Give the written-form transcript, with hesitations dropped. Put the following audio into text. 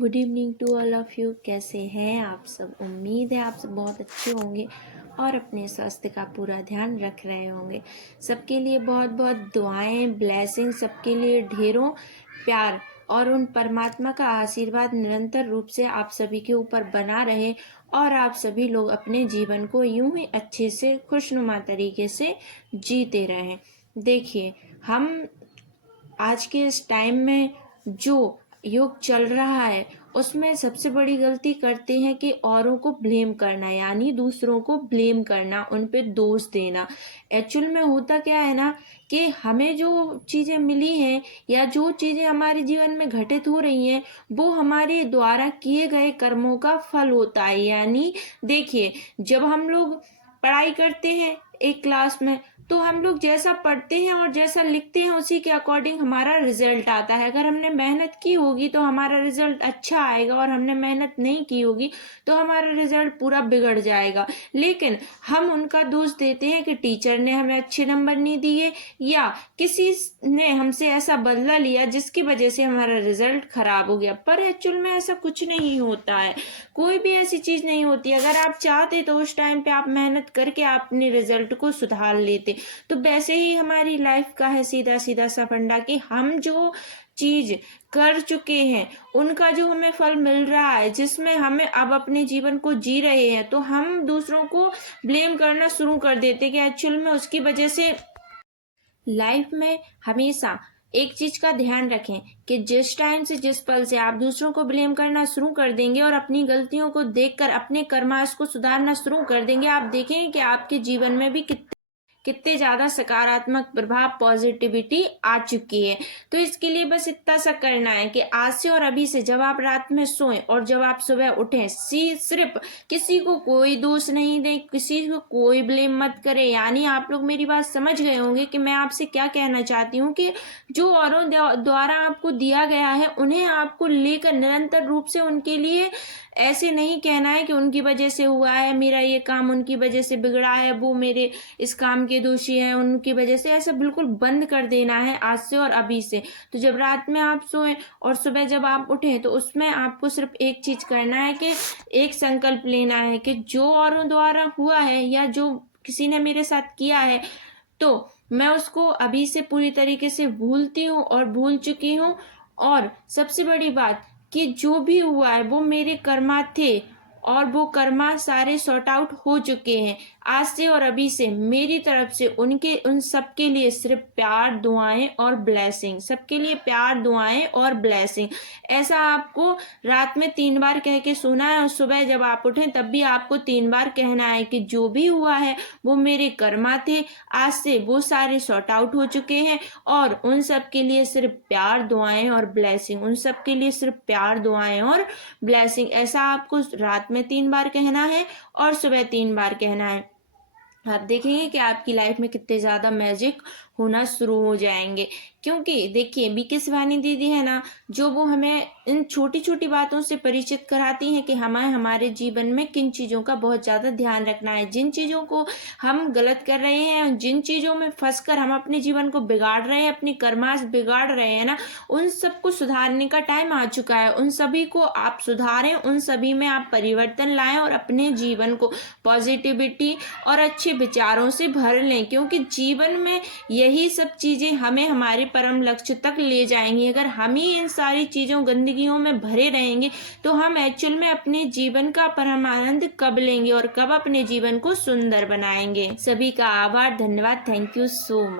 Good evening to all of you. कैसे हैं आप सब? उम्मीद है आप सब बहुत अच्छे होंगे और अपने स्वास्थ्य का पूरा ध्यान रख रहे होंगे। सबके लिए बहुत बहुत दुआएं, ब्लेसिंग, सबके लिए ढेरों प्यार और उन परमात्मा का आशीर्वाद निरंतर रूप से आप सभी के ऊपर बना रहे और आप सभी लोग अपने जीवन को यूं ही अच्छे से खुशनुमा तरीके से जीते रहें। देखिए, हम आज के इस टाइम में जो युग चल रहा है उसमें सबसे बड़ी गलती करते हैं कि औरों को ब्लेम करना, यानी दूसरों को ब्लेम करना, उन पे दोष देना। एक्चुअल में होता क्या है ना कि हमें जो चीज़ें मिली हैं या जो चीज़ें हमारे जीवन में घटित हो रही हैं वो हमारे द्वारा किए गए कर्मों का फल होता है। यानी देखिए, जब हम लोग पढ़ाई करते हैं एक क्लास में, तो हम लोग जैसा पढ़ते हैं और जैसा लिखते हैं उसी के अकॉर्डिंग हमारा रिजल्ट आता है। अगर हमने मेहनत की होगी तो हमारा रिजल्ट अच्छा आएगा और हमने मेहनत नहीं की होगी तो हमारा रिजल्ट पूरा बिगड़ जाएगा। लेकिन हम उनका दोष देते हैं कि टीचर ने हमें अच्छे नंबर नहीं दिए या किसी ने हमसे ऐसा बदला लिया जिसकी वजह से हमारा रिजल्ट खराब हो गया। पर एक्चुअल में ऐसा कुछ नहीं होता है, कोई भी ऐसी चीज़ नहीं होती। अगर आप चाहते तो उस टाइम पे आप मेहनत करके अपने रिजल्ट को सुधार लेते। तो वैसे ही हमारी लाइफ का है सीधा सीधा सा फंडा कि हम जो चीज कर चुके हैं उनका जो हमें फल मिल रहा है, जिसमें हमें अब अपने जीवन को जी रहे हैं, तो हम दूसरों को ब्लेम करना शुरू कर देते कि एक्चुअल में उसकी वजह से लाइफ में हमेशा एक चीज का ध्यान रखें कि जिस टाइम से, जिस पल से आप दूसरों को ब्लेम करना शुरू कर देंगे और अपनी गलतियों को देखकर अपने कर्माश को सुधारना शुरू कर देंगे, आप देखेंगे कि आपके जीवन में भी कितने ज़्यादा सकारात्मक प्रभाव, पॉजिटिविटी आ चुकी है। तो इसके लिए बस इतना सा करना है कि आज से और अभी से जब आप रात में सोएं और जब आप सुबह उठें, सिर्फ किसी को कोई दोष नहीं दें, किसी को कोई ब्लेम मत करें। यानी आप लोग मेरी बात समझ गए होंगे कि मैं आपसे क्या कहना चाहती हूँ कि जो औरों द्वारा आपको दिया गया है उन्हें आपको लेकर निरंतर रूप से उनके लिए ऐसे नहीं कहना है कि उनकी वजह से हुआ है, मेरा ये काम उनकी वजह से बिगड़ा है, वो मेरे इस काम के दोषी हैं उनकी वजह से। ऐसा बिल्कुल बंद कर देना है आज से और अभी से। तो जब रात में आप सोएं और सुबह जब आप उठें तो उसमें आपको सिर्फ एक चीज करना है कि एक संकल्प लेना है कि जो औरों द्वारा हुआ है या जो किसी ने मेरे साथ किया है तो मैं उसको अभी से पूरी तरीके से भूलती हूँ और भूल चुकी हूँ। और सबसे बड़ी बात कि जो भी हुआ है वो मेरे कर्मा थे और वो कर्मा सारे सॉर्ट आउट हो चुके हैं। आज से और अभी से मेरी तरफ से उन सबके लिए सिर्फ प्यार, दुआएं और ब्लेसिंग, सबके लिए प्यार, दुआएं और ब्लेसिंग। ऐसा आपको रात में 3 बार कह के सोना है और सुबह जब आप उठें तब भी आपको 3 बार कहना है कि जो भी हुआ है वो मेरे कर्मा थे, आज से वो सारे सॉर्ट आउट हो चुके हैं और उन सब के लिए सिर्फ प्यार, दुआएं और ब्लेसिंग, उन सब के लिए सिर्फ प्यार, दुआएं और ब्लेसिंग। ऐसा आपको रात में 3 बार कहना है और सुबह 3 बार कहना है। आप देखेंगे कि आपकी लाइफ में कितने ज़्यादा मैजिक होना शुरू हो जाएंगे। क्योंकि देखिए, बीके शिवानी दीदी है ना, जो वो हमें इन छोटी छोटी बातों से परिचित कराती हैं कि हमें हमारे जीवन में किन चीज़ों का बहुत ज़्यादा ध्यान रखना है, जिन चीज़ों को हम गलत कर रहे हैं, जिन चीज़ों में फंसकर हम अपने जीवन को बिगाड़ रहे हैं, अपनी कर्माश बिगाड़ रहे हैं ना, उन सबको सुधारने का टाइम आ चुका है। उन सभी को आप सुधारें, उन सभी में आप परिवर्तन लाएं और अपने जीवन को पॉजिटिविटी और अच्छे विचारों से भर लें। क्योंकि जीवन में यही सब चीज़ें हमें हमारे परम लक्ष्य तक ले जाएंगी। अगर हम ही इन सारी चीज़ों, गंदगियों में भरे रहेंगे तो हम एक्चुअल में अपने जीवन का परमानंद कब लेंगे और कब अपने जीवन को सुंदर बनाएंगे। सभी का आभार, धन्यवाद, थैंक यू सो मच।